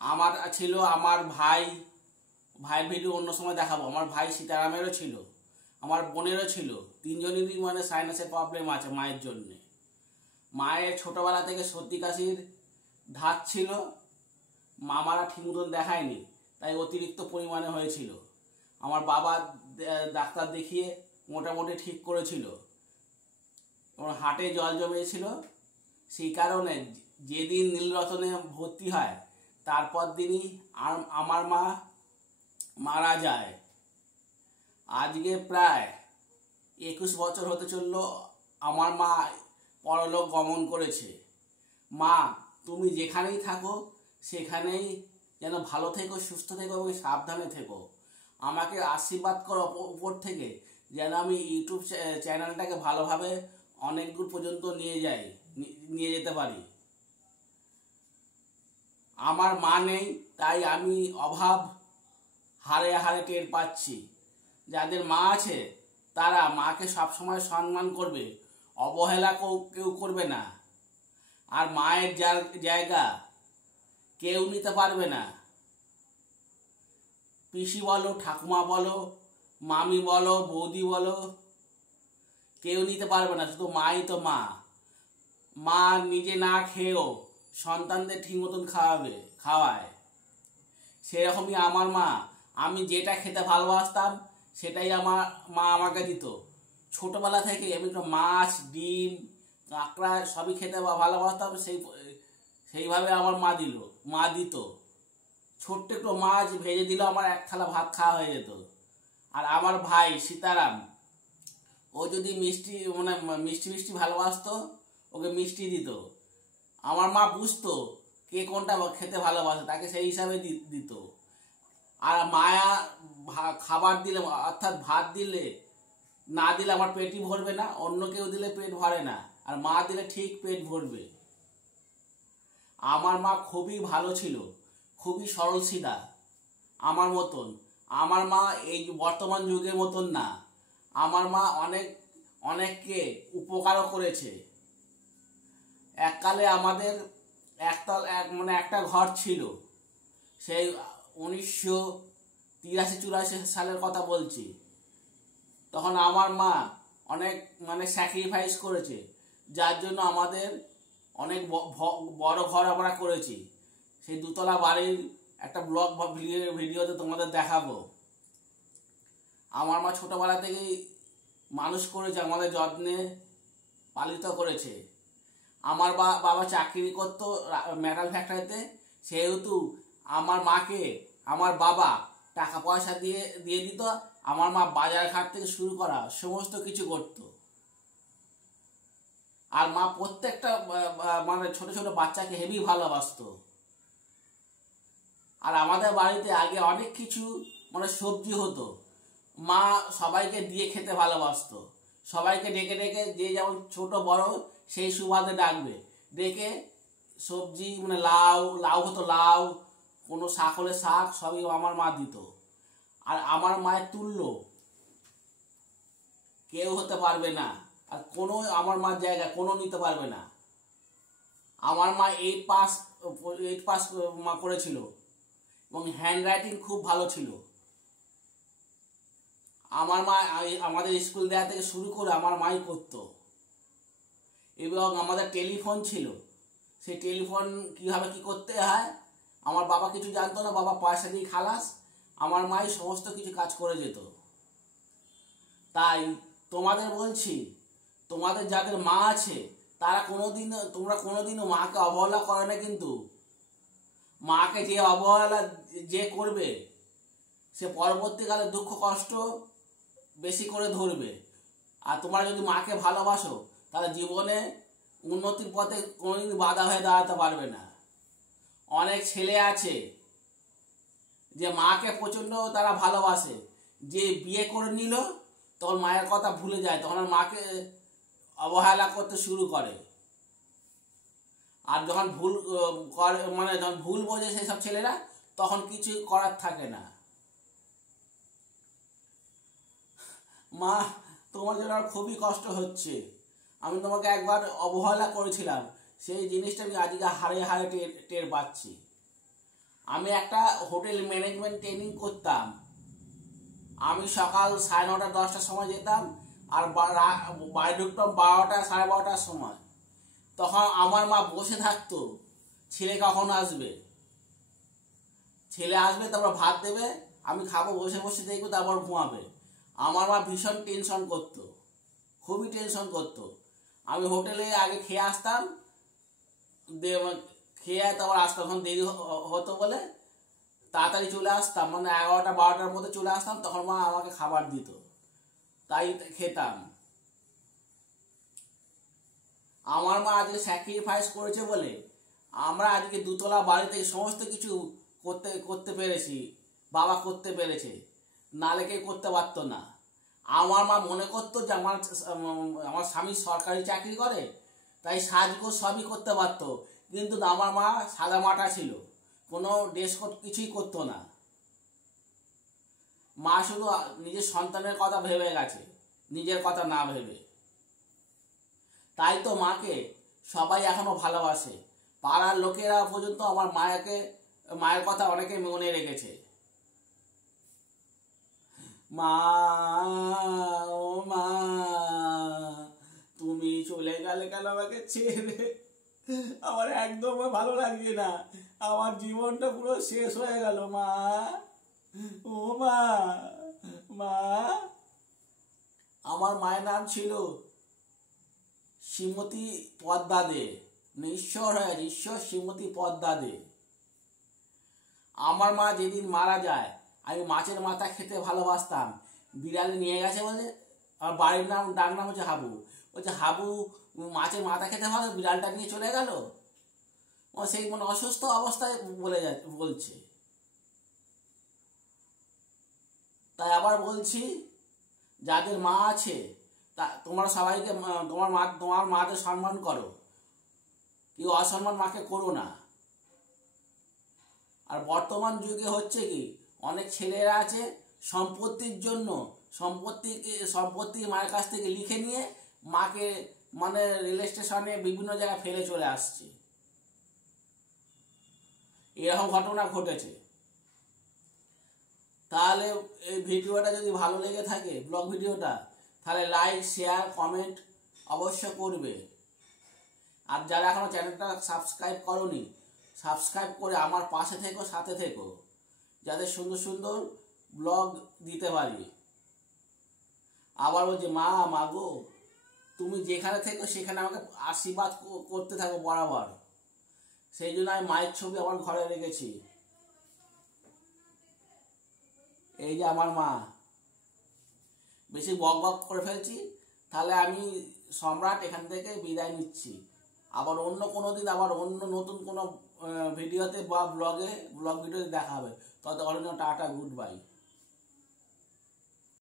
আমার ছিল আমার ভাইয়ের ভিডিও অন্য সময় দেখাবো। আমার ভাই সীতারামেরও ছিল, আমার বোনেরও ছিল, তিনজনেরই মানে সাইনাসের প্রবলেম আছে মায়ের জন্যে। মায়ের ছোটোবেলা থেকে সর্দি কাশির ধাত ছিল, মামারা ঠিক মতন দেখায়নি, তাই অতিরিক্ত পরিমাণে হয়েছিল। আমার বাবা ডাক্তার দেখিয়ে মোটামুটি ঠিক করেছিল, এবং হাটে জল জমেছিল। সেই কারণে যেদিন নীলরতনে ভর্তি হয় তারপর দিনই আমার মা মারা যায়। আজকে প্রায় 21 বছর হতে চললো আমার মা পরলোক গমন করেছে। মা, তুমি যেখানেই থাকো সেখানেই যেন ভালো থেকো, সুস্থ থেকো এবং সাবধানে থেকো। আমাকে আশীর্বাদ করো উপর থেকে, যেন আমি ইউটিউব চ্যানেলটাকে ভালোভাবে অনেক দূর পর্যন্ত নিয়ে যেতে পারি। আমার মা নেই, তাই আমি অভাব হারে হারে টের পাচ্ছি। যাদের মা আছে তারা মাকে সবসময় সম্মান করবে, অবহেলা কেউ করবে না। আর মায়ের জায়গা কেউ নিতে পারবে না। পিসি বলো, ঠাকুমা বলো, মামি বলো, বৌদি বলো, কেউ নিতে পারবে না। শুধু মাই তো মা। মা নিজে না খেয়েও সন্তানদের ঠিক মতন খাওয়ায়। সেরকমই আমার মা, আমি যেটা খেতে ভালোবাসতাম সেটাই আমার মা আমাকে দিত। ছোটোবেলা থেকে আমি তো মাছ, ডিম, কাঁকড়া সবই খেতে ভালোবাসতাম, সেইভাবে আমার মা দিত। ছোট্ট একটু মাছ ভেজে দিল, আমার এক থালা ভাত খাওয়া হয়ে যেত। আর আমার ভাই সীতারাম, ও যদি মিষ্টি ভালোবাসতো, ওকে মিষ্টি দিত। আমার মা বুঝতো কে কোনটা খেতে ভালোবাসে, তাকে সেই হিসাবে দিত। আর মায়া খাবার দিলে, অর্থাৎ ভাত দিলে না দিলে আমার পেটই ভরবে না, অন্য কেউ দিলে পেট ভরে না, আর মা দিলে ঠিক পেট ভরবে। আমার মা খুবই ভালো ছিল, খুবই সরল সিধা আমার মতন। আমার মা এই বর্তমান যুগের মতন না। আমার মা অনেককে উপকারও করেছে। এককালে আমাদের একটা ঘর ছিল, সেই 1983-84 সালের কথা বলছি। তখন আমার মা অনেক স্যাক্রিফাইস করেছে, যার জন্য আমাদের অনেক বড় ঘর আমরা করেছি। সেই দুতলা বাড়ির একটা ব্লগ ভিডিওতে তোমাদের দেখাবো। আমার মা ছোটোবেলা থেকেই মানুষ করেছে, আমাদের যত্নে পালিত করেছে। আমার বাবা চাকরি করতো মেটাল ফ্যাক্টরিতে, সেহেতু আমার মাকে আমার বাবা টাকা পয়সা দিয়ে দিত। আমার মা বাজার ঘাট থেকে শুরু করা সমস্ত কিছু করত। আর মা প্রত্যেকটা ছোট ছোট বাচ্চাকে হেভি ভালোবাসতো। আর আমাদের বাড়িতে আগে অনেক কিছু সবজি হতো, মা সবাইকে দিয়ে খেতে ভালোবাসতো। সবাইকে ডেকে ডেকে, যে যেমন ছোট বড় সেই সুবাদে ডাকবে, ডেকে সবজি লাউ হতো, লাউ, কোনো শাক হলে শাক, সবই আমার মা দিত। আর আমার মায়ের তুল্য কেউ হতে পারবে না, আর আমার মার জায়গা কোনো নিতে পারবে না। আমার মা 8 পাস করেছিল, এবং হ্যান্ড রাইটিং খুব ভালো ছিল। আমার মা আমাদের স্কুল দেওয়া থেকে শুরু করে আমার মাই করতো। এবং আমাদের টেলিফোন ছিল, সেই টেলিফোন কীভাবে কী করতে হয় আমার বাবা কিছু জানতো না। বাবা পয়সা দিয়ে খালাস, আমার মাই সমস্ত কিছু কাজ করে যেত। তাই তোমাদের বলছি, তোমাদের যাদের মা আছে তোমরা কোনোদিনও মাকে অবহেলা করে না। কিন্তু মাকে যে অবহেলা যে করবে, সে পরবর্তীকালে দুঃখ কষ্ট বেশি করে ধরবে। আর তোমরা যদি মাকে ভালোবাসো, তাহলে জীবনে উন্নতির পথে কোনোদিন বাধা হয়ে দাঁড়াতে পারবে না। অনেক ছেলে আছে যে মাকে প্রচণ্ড তারা ভালোবাসে, যে বিয়ে করে নিল তখন মায়ের কথা ভুলে যায়, তখন আর মাকে অবহেলা করতে শুরু করে। আর যখন ভুল করে যখন ভুল বোঝে সেই সব ছেলেরা, তখন কিছু করার থাকে না। মা, তোমার জন্য আর খুবই কষ্ট হচ্ছে। আমি তোমাকে একবার অবহেলা করেছিলাম, সেই জিনিসটা আমি আজকে হারে হারে টের পাচ্ছি। আমি একটা হোটেল ম্যানেজমেন্ট ট্রেনিং করতাম। আমি সকাল 9:30 10টার সময় যেতাম, আর বাড়ি ঢুকতাম 12টা 12:30টার সময়। তখন আমার মা বসে থাকতো, ছেলে কখন আসবে, ছেলে আসবে তারপর ভাত দেবে, আমি খাবো, বসে বসে দেখবো, তারপর ঘুমাবে। আমার মা ভীষণ টেনশন করতো, খুবই টেনশন করতো। আমি হোটেলে আগে খেয়ে আসতাম, খেয়ে তারপর আসতাম, তখন দেরি হতো বলে তাড়াতাড়ি চলে আসতাম, মানে 11টা 12টার মধ্যে চলে আসতাম, তখন মা আমাকে খাবার দিত, তাই খেতাম। আমার মা আজকে স্যাক্রিফাইস করেছে বলে আমরা আজকে 2তলা বাড়ি থেকে সমস্ত কিছু করতে পেরেছি, বাবা করতে পেরেছে, নাহলে কেউ করতে পারতো না। আমার মা মনে করতো যে আমার স্বামী সরকারি চাকরি করে, তাই সাজগোজ সবই করতে পারতো, কিন্তু আমার মা সাদা মাটা ছিল, কোনো ড্রেস কোড কিছুই করতো না। মা শুধু নিজের সন্তানের কথা ভেবে গেছে, নিজের কথা না ভেবে। তাই তো মাকে সবাই এখনো ভালোবাসে, পাড়ার লোকেরা পর্যন্ত আমার মায়ের কথা অনেকে মনে রেখেছে। মা, ও মা, তুমি চলে গেলে কেন আমাকে ছেড়ে? আমার একদম ভালো লাগছে না, আমার জীবনটা পুরো শেষ হয়ে গেল মা। ও মা, মা। আমার মায়ের নাম ছিল শ্রীমতী পদ্মা দে, ঈশ্বর হয়ে ঈশ্বর শ্রীমতী পদ্মা দে। আমার মা যেদিন মারা যায়, আমি মাছের মাথা খেতে ভালোবাসতাম। বিড়ালে নিয়ে গেছে বলে, আমার বাড়ির ডাক নাম হচ্ছে হাবু। বলছে হাবু মাছের মাথা খেতে ভালো, বিড়ালটা নিয়ে চলে গেল। ও সেই মানে অসুস্থ অবস্থায় বলছে। তাই আবার বলছি, যাদের মা আছে তা তোমরা সবাইকে তোমার মাকে সম্মান করো, কেউ অসম্মান মাকে করো না। আর বর্তমান যুগে হচ্ছে কি, অনেক ছেলেরা আছে সম্পত্তির জন্য সম্পত্তি মায়ের কাছ থেকে লিখে নিয়ে মাকে মানে রেল স্টেশনে বিভিন্ন জায়গায় ফেলে চলে আসছে, এরকম ঘটনা ঘটেছে। তাহলে এই ভিডিওটা যদি ভালো লেগে থাকে, ব্লগ ভিডিওটা, তাহলে লাইক শেয়ার কমেন্ট অবশ্য করবে। আর যারা এখনো চ্যানেলটা সাবস্ক্রাইব করোনি, সাবস্ক্রাইব করে আমার পাশে থেকো, সাথে থেকো, যাতে সুন্দর সুন্দর ব্লগ দিতে পারি। আবার বলছে মা, মাগো তুমি যেখানে থেকো সেখানে আমাকে আশীর্বাদ করতে থাকো বরাবর। সেই জন্য আমি মায়ের ছবি আমার ঘরে রেখেছি। এই যে আমার মা। বেশি বক বক করে ফেলছি, তাহলে আমি সম্রাট এখান থেকে বিদায় নিচ্ছি। আবার অন্য কোনো দিন আবার অন্য নতুন কোনো ভিডিওতে বা ব্লগ ভিডিওতে দেখা হবে। ততক্ষণের জন্য টাটা, গুড বাই।